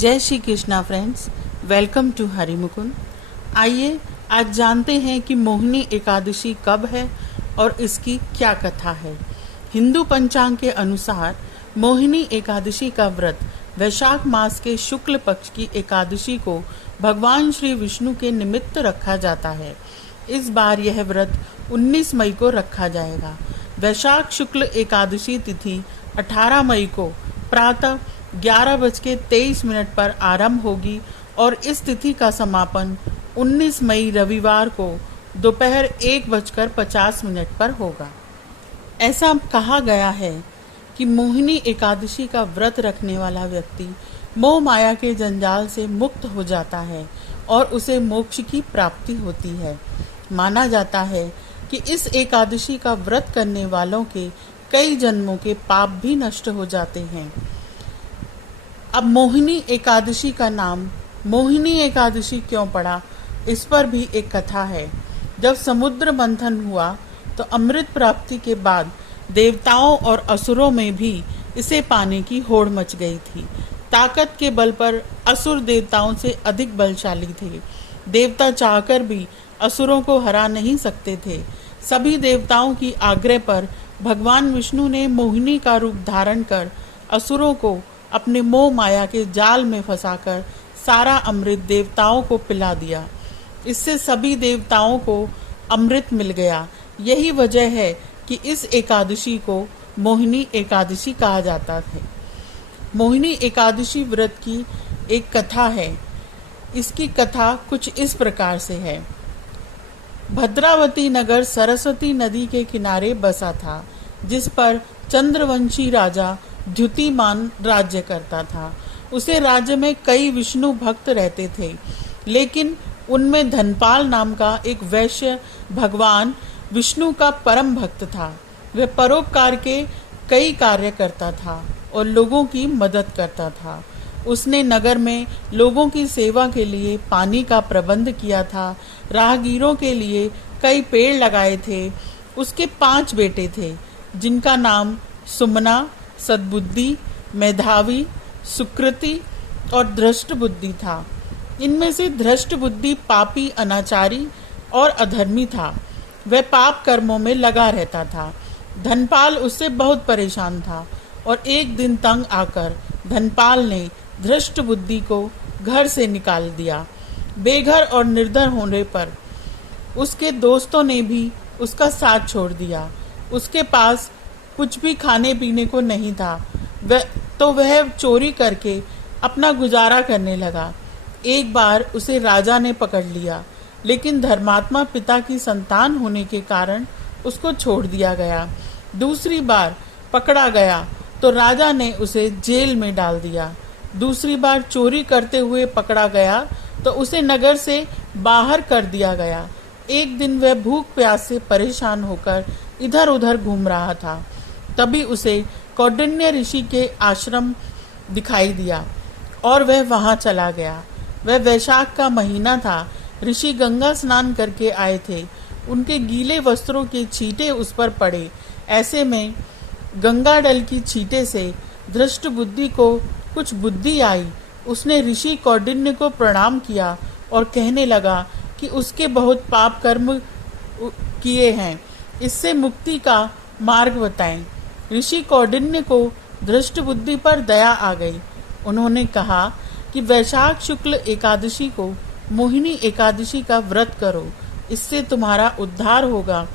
जय Shri Krishna friends, welcome to Hari Mukund. आइए आज जानते हैं कि मोहिनी एकादशी कब है और इसकी क्या कथा है। हिंदू पंचांग के अनुसार मोहिनी एकादशी का व्रत वैशाख मास के शुक्ल पक्ष की एकादशी को भगवान श्री विष्णु के निमित्त रखा जाता है। इस बार यह व्रत 19 मई को रखा जाएगा। वैशाख शुक्ल एकादशी तिथि 18 मई को प्रातः 11:23 पर आरंभ होगी और इस तिथि का समापन 19 मई रविवार को दोपहर 1:50 पर होगा। ऐसा कहा गया है कि मोहिनी एकादशी का व्रत रखने वाला व्यक्ति मोह माया के जंजाल से मुक्त हो जाता है और उसे मोक्ष की प्राप्ति होती है। माना जाता है कि इस एकादशी का व्रत करने वालों के कई जन्मों के पाप भी नष्ट हो जाते हैं। अब मोहिनी एकादशी का नाम मोहिनी एकादशी क्यों पड़ा, इस पर भी एक कथा है। जब समुद्र मंथन हुआ तो अमृत प्राप्ति के बाद देवताओं और असुरों में भी इसे पाने की होड़ मच गई थी। ताकत के बल पर असुर देवताओं से अधिक बलशाली थे। देवता चाहकर भी असुरों को हरा नहीं सकते थे। सभी देवताओं की आग्रह पर भगवान विष्णु ने मोहिनी का रूप धारण कर असुरों को अपने मोह माया के जाल में फंसाकर सारा अमृत देवताओं को पिला दिया। इससे सभी देवताओं को अमृत मिल गया। यही वजह है कि इस एकादशी को मोहिनी एकादशी कहा जाता है। मोहिनी एकादशी व्रत की एक कथा है। इसकी कथा कुछ इस प्रकार से है। भद्रावती नगर सरस्वती नदी के किनारे बसा था, जिस पर चंद्रवंशी राजा द्युतिमान राज्य करता था। उसे राज्य में कई विष्णु भक्त रहते थे, लेकिन उनमें धनपाल नाम का एक वैश्य भगवान विष्णु का परम भक्त था। वह परोपकार के कई कार्य करता था और लोगों की मदद करता था। उसने नगर में लोगों की सेवा के लिए पानी का प्रबंध किया था। राहगीरों के लिए कई पेड़ लगाए थे। उसके 5 बेटे थे, जिनका नाम सुमना, सद्बुद्धि, मेधावी, सुकृति और धृष्ट बुद्धि था। इनमें से धृष्ट बुद्धि पापी, अनाचारी और अधर्मी था। वह पाप कर्मों में लगा रहता था। धनपाल उससे बहुत परेशान था और एक दिन तंग आकर धनपाल ने धृष्ट बुद्धि को घर से निकाल दिया। बेघर और निर्धन होने पर उसके दोस्तों ने भी उसका साथ छोड़ दिया। उसके पास कुछ भी खाने पीने को नहीं था। वह चोरी करके अपना गुजारा करने लगा। एक बार उसे राजा ने पकड़ लिया, लेकिन धर्मात्मा पिता की संतान होने के कारण उसको छोड़ दिया गया। दूसरी बार पकड़ा गया तो राजा ने उसे जेल में डाल दिया। दूसरी बार चोरी करते हुए पकड़ा गया तो उसे नगर से बाहर कर दिया गया। एक दिन वह भूख प्यास से परेशान होकर इधर उधर घूम रहा था। तभी उसे कौंडिन्य ऋषि के आश्रम दिखाई दिया और वह वहां चला गया। वह वैशाख का महीना था। ऋषि गंगा स्नान करके आए थे। उनके गीले वस्त्रों के छींटे उस पर पड़े। ऐसे में गंगा जल की छींटे से धृष्ट बुद्धि को कुछ बुद्धि आई। उसने ऋषि कौंडिन्य को प्रणाम किया और कहने लगा कि उसके बहुत पाप कर्म किए हैं, इससे मुक्ति का मार्ग बताएं। ऋषि कौंडिन्य को धृष्ट बुद्धि पर दया आ गई। उन्होंने कहा कि वैशाख शुक्ल एकादशी को मोहिनी एकादशी का व्रत करो, इससे तुम्हारा उद्धार होगा।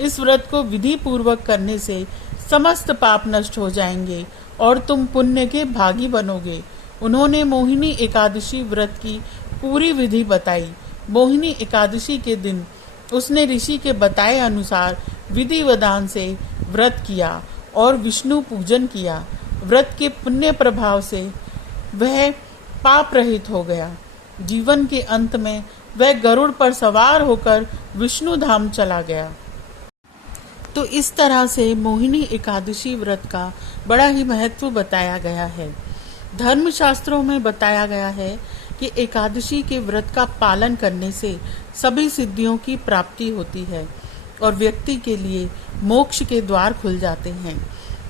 इस व्रत को विधि पूर्वक करने से समस्त पाप नष्ट हो जाएंगे और तुम पुण्य के भागी बनोगे। उन्होंने मोहिनी एकादशी व्रत की पूरी विधि बताई। मोहिनी एकादशी के दिन उसने ऋषि के बताए अनुसार विधि विधान से व्रत किया और विष्णु पूजन किया। व्रत के पुण्य प्रभाव से वह पाप रहित हो गया। जीवन के अंत में वह गरुड़ पर सवार होकर विष्णु धाम चला गया। तो इस तरह से मोहिनी एकादशी व्रत का बड़ा ही महत्व बताया गया है। धर्मशास्त्रों में बताया गया है कि एकादशी के व्रत का पालन करने से सभी सिद्धियों की प्राप्ति होती है और व्यक्ति के लिए मोक्ष के द्वार खुल जाते हैं।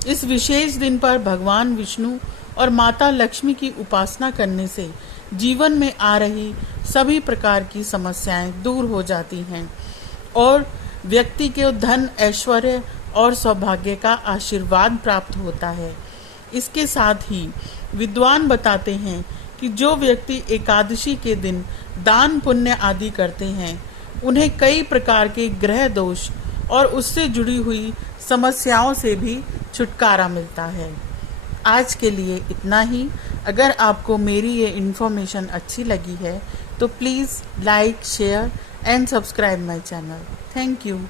इस विशेष दिन पर भगवान विष्णु और माता लक्ष्मी की उपासना करने से जीवन में आ रही सभी प्रकार की समस्याएं दूर हो जाती हैं और व्यक्ति के धन, ऐश्वर्य और सौभाग्य का आशीर्वाद प्राप्त होता है। इसके साथ ही विद्वान बताते हैं कि जो व्यक्ति एकादशी के दिन दान पुण्य आदि करते हैं, उन्हें कई प्रकार के ग्रह दोष और उससे जुड़ी हुई समस्याओं से भी छुटकारा मिलता है। आज के लिए इतना ही। अगर आपको मेरी ये इन्फॉर्मेशन अच्छी लगी है तो please like, share and subscribe my channel. Thank you.